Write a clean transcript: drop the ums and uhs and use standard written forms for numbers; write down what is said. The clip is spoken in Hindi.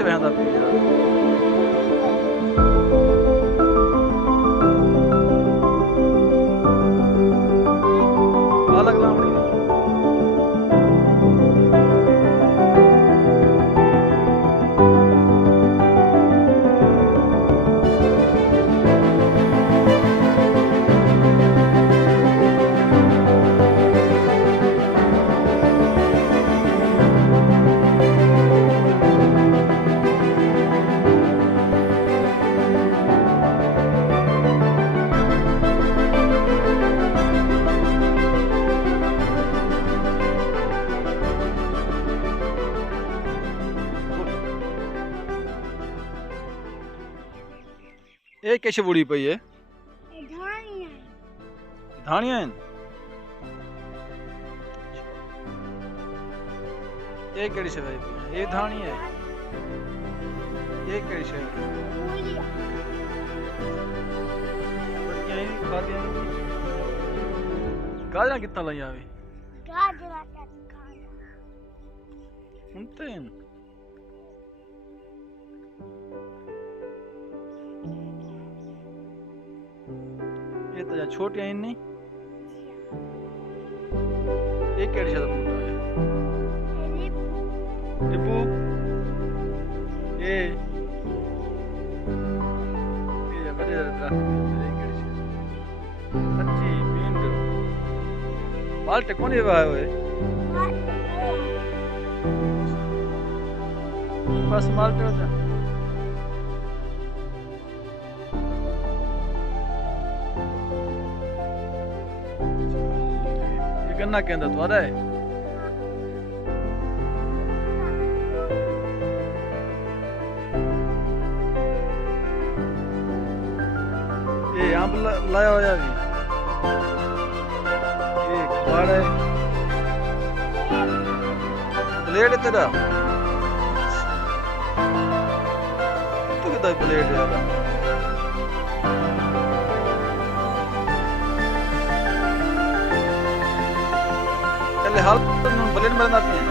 किश वहदा पी यार अलग लावणी ये किश बुड़ी पई है धानियां हैं ये केड़ी शे पई ये धानी है ये केड़ी शे बच्चियां ही खादियां गाजरां कित्थां लईयां वे सुनते हैं ये तो छोटियां ही नहीं ये केड़ी शे दा बूटा है नींबू ये बड़े दरख्त ये केड़ी शे कच्ची पिंड बाल्टे कोने वायो है बस माल्टे होता ये गन्ना कहंदा तुम्हारा है ये आंब लाया होया भी ये खवाड़ है ब्लेड तेरा तू कितना ब्लेड यार चले हाल ब्लेड में ना पिए